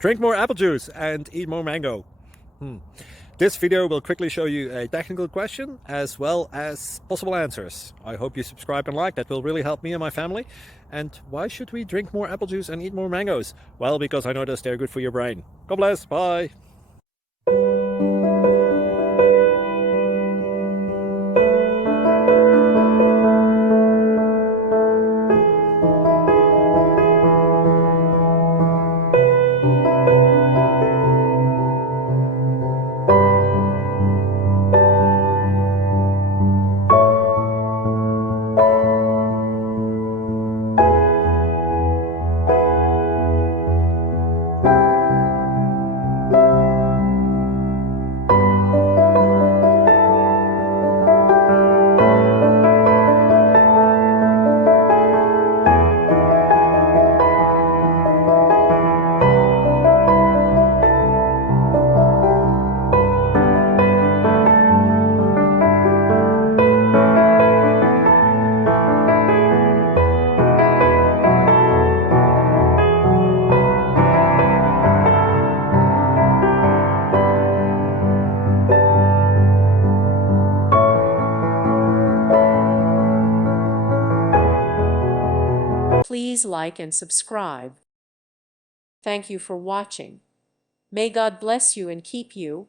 Drink more apple juice and eat more mango. This video will quickly show you a technical question as well as possible answers. I hope you subscribe and like, that will really help me and my family. And why should we drink more apple juice and eat more mangoes? Well, because I noticed they're good for your brain. God bless, bye. Please like and subscribe. Thank you for watching. May God bless you and keep you.